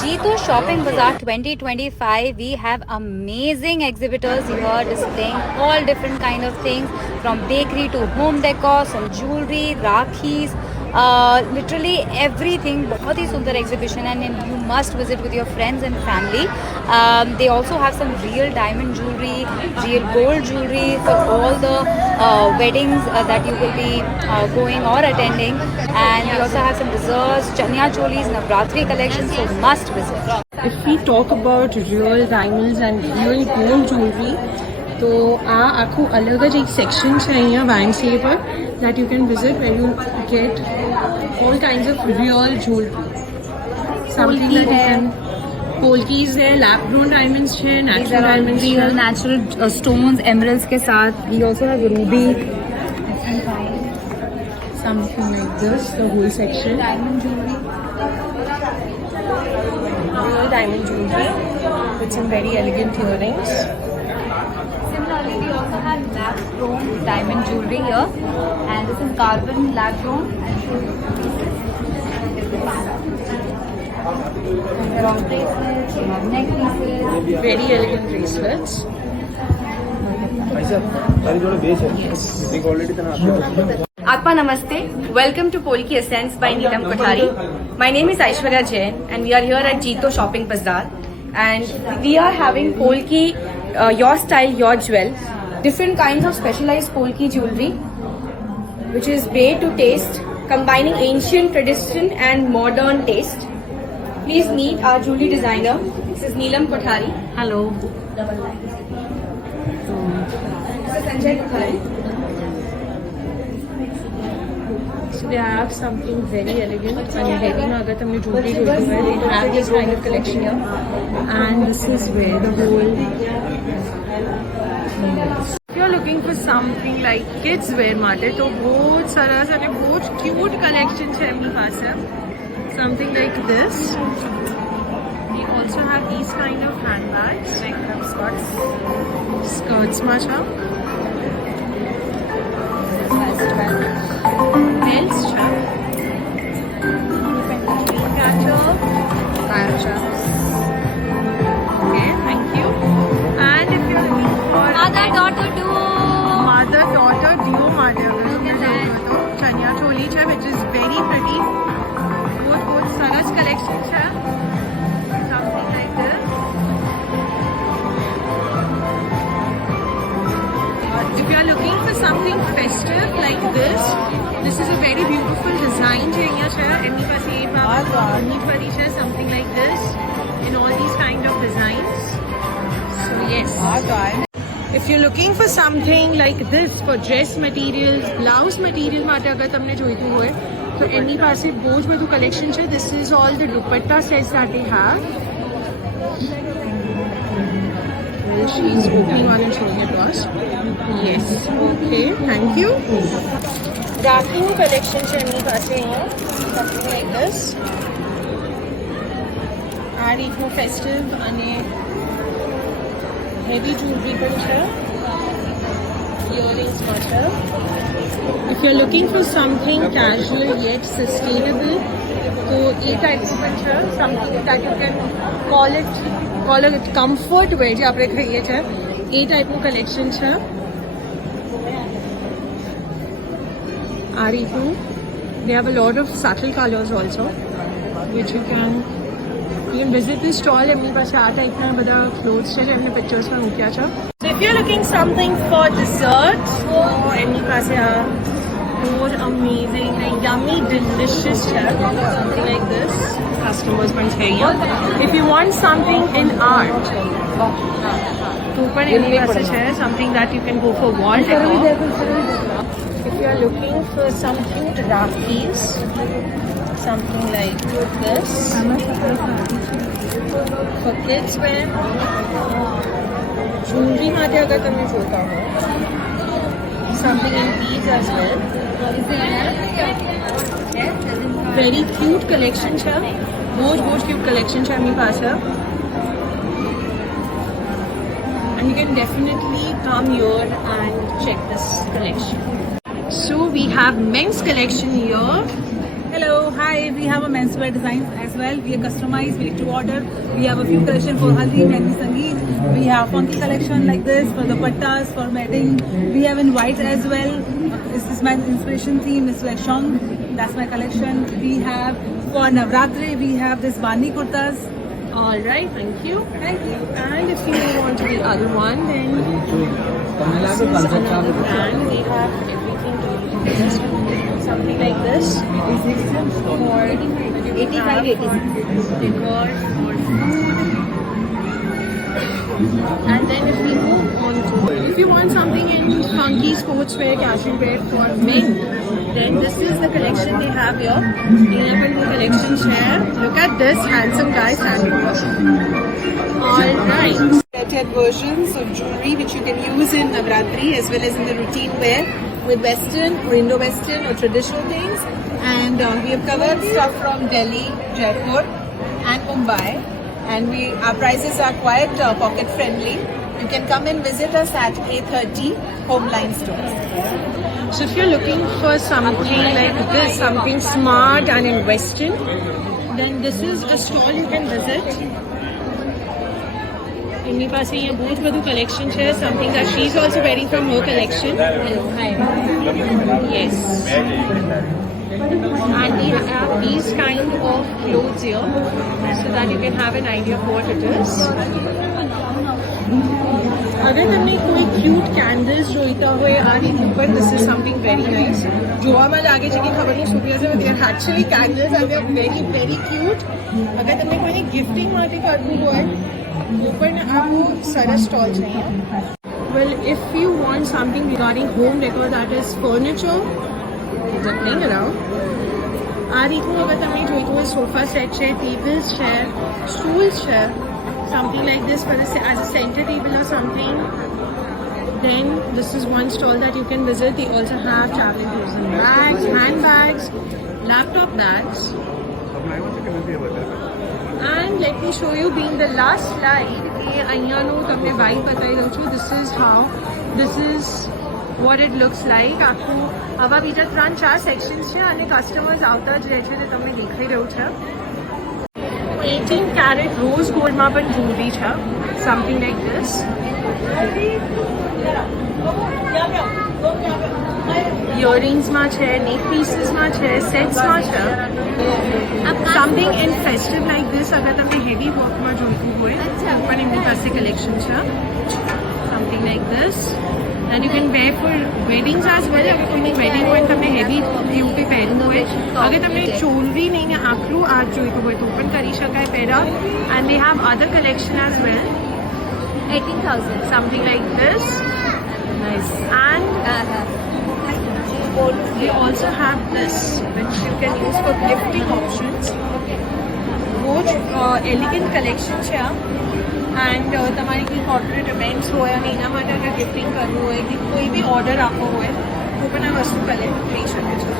Jeetu Shopping Bazaar 2025, we have amazing exhibitors here displaying all different kind of things from bakery to home decor, some jewelry, rakhis, literally everything. बहुत ही सुंदर exhibition and you must visit with your friends and family. They also have some real diamond jewelry, real gold jewelry for all the weddings that you will be going or attending, and we also have some desserts, chanya cholis, navratri collection, so must visit. If we talk about real diamonds and real gold jewelry, તો આ આખું અલગ જ એક section છે અહીંયા વાયમસીએ પર that you can visit where you get all kinds of real jewelry. Something that you can polkis there, lab grown diamonds છે, natural diamonds, real natural stones, emeralds के साथ. We also have ruby. something like this, the whole section. Diamond jewelry. Real diamond jewelry with some very elegant earrings. Similarly, we also have lab grown diamond jewelry here, and this is carbon lab grown. I'll show you round bracelets, you have neck pieces. Very elegant bracelets. Atma Namaste. Welcome to Polki Essence by Neelam Kothari. My name is Aishwarya Jain and we are here at Jeetu Shopping Bazaar. And we are having Polki, your style, your jewel. Different kinds of specialized Polki jewelry, which is made to taste, combining ancient tradition and modern taste. Please meet our jewelry designer. This is Neelam Kothari. Hello. This is Sanjay Kothari. So they have something very elegant and heavy में अगर तुमने jewelry जोड़ी है, they have this kind of collection here, and this is where the whole. If you're looking for something like kids wear માટે તો बहुत સરસ અને बहुत cute collection છે એમની પાસે. Something like this. We also have these kind of handbags, like skirts માં છે. Belts છે. Okay, thank you. And if you're looking for Mother-daughter duo. mother-daughter duo માટે અગર તમે જોઈએ તો ચણિયા ચોલી છે, which is very pretty. बहुत સરસ collection છે. Something like this. If you're looking for something festive like this is a very beautiful design છે અહીંયા છે. એમની પાસે એ બાબતની ફરી છે, something like this in all these kind of designs. So yes. If you're looking for something like this for dress materials, blouse material માટે અગર તમને જોઈતું હોય તો એની પાસે બહુ જ બધું collection છે. This is all the dupatta sets that they have. She's opening one and showing it to us. Yes. Okay. Thank you. Rakhi collection છે એમની પાસે અહીંયા. Something like this. આ રીતનું festive અને heavy jewelry પણ છે. Earrings માં છે. If you're looking for something casual yet sustainable, so a type of picture, something that you can call it comfort wear જે આપણે કહીએ છીએ, એ ટાઈપનું કલેક્શન છે. આ રીતનું. They have a lot of subtle colors also, which you can visit this stall. એમની પાસે આ ટાઈપના બધા ક્લોથ્સ છે જે એમને પિક્ચર્સમાં મૂક્યા છે. So if you're looking something for dessert, so એમની પાસે આ more amazing, like yummy, delicious chef, something like this. Customers might say, yeah. If you want something in art, something that you can go for wall decor. If you are looking for some cute rakhis, something like this. For kids wear, jewelry માટે અગર તમે જોતા હો, something in these as well. Very cute collection છે. बहुत cute collection છે એમની પાસે. And you can definitely come here and check this collection. So we have men's collection here. Hello, hi, we have a menswear designs as well. We are customized, we to order. We have a few collection for Haldi, Mehndi, Sangeet. We have funky collection like this for the pattas, for wedding. We have in white as well. This is my inspiration theme. It's like Shong. That's my collection. We have for Navratri, we have this Bani kurtas. All right, thank you. Thank you. And if you move on to the other one, then this is another brand. They have everything to do. Something like this. For 85, 86. decor, for food. And then if we move on to, if you want something in funky sportswear, casual wear for men, then this is the collection they have here. Neelapandu collection share. Look at this handsome guy standing here. Alright. Set versions of jewelry which you can use in Navratri as well as in the routine wear with Western or Indo-Western or traditional things. And we have covered stuff from Delhi, Jaipur and Mumbai. And our prices are quite pocket friendly. You can come and visit us at A30 Homeline Stores. So if you're looking for something like this, something smart and in Western, then this is a stall you can visit. એમની પાસે અહીંયા બહુ જ બધું collection છે, something that she's also wearing from her collection. Yes. And we have these kind of clothes here so that you can have an idea of what it is. अगर તમને કોઈ ક્યુટ કેન્ડલ્સ જોઈતા હોય આ રીતનું પણ this is something very nice. જોવામાં લાગે છે કે ખબર નહીં શું છે, but they are actually candles and they are very very cute. અગર તમને કોઈને gifting માટે કરવું હોય તો પણ આ બહુ સરસ સ્ટોલ છે અહીંયા. Well, if you want something regarding home decor, that is furniture, they're playing around. આ રીતનું અગર તમને જોઈતું હોય સોફા સેટ છે, ટેબલ્સ છે, સ્ટૂલ્સ છે, something like this for as a center table or something, then this is one stall that you can visit. They also have traveling clothes and bags, handbags, laptop bags. And let me show you, being the last slide, અહીંયાનું તમને vibe બતાવી દઉં છું. This is what it looks like. આખું આવા બીજા 3-4 sections છે અને customers આવતા જ રહે છે, તો તમને દેખાઈ રહ્યું છે. 18 carat rose gold માં પણ jewelry છે, something like this. Earrings માં છે, neck pieces માં છે, sets માં છે. Something in festive like this, અગર તમને heavy work માં જોઈતું હોય પણ એમની પાસે collection છે, something like this. And you can wear for weddings as well. અગર કોઈની wedding હોય તમને heavy duty પહેરવું હોય, અગર તમને jewelry નહીં ને આખલું આર્ટ જોઈતું હોય તો પણ કરી શકાય પહેરા. And they have other collection as well. 18,000. Something like this. Nice. And they also have this, which you can use for gifting options. બહુ જ elegant collection છે આ. And તમારી કોઈ corporate events હોય અને એના માટે અગર gifting કરવું હોય કે કોઈ બી ઓર્ડર આપવો હોય તો પણ આ વસ્તુ કલેક્ટ થઈ શકે છે.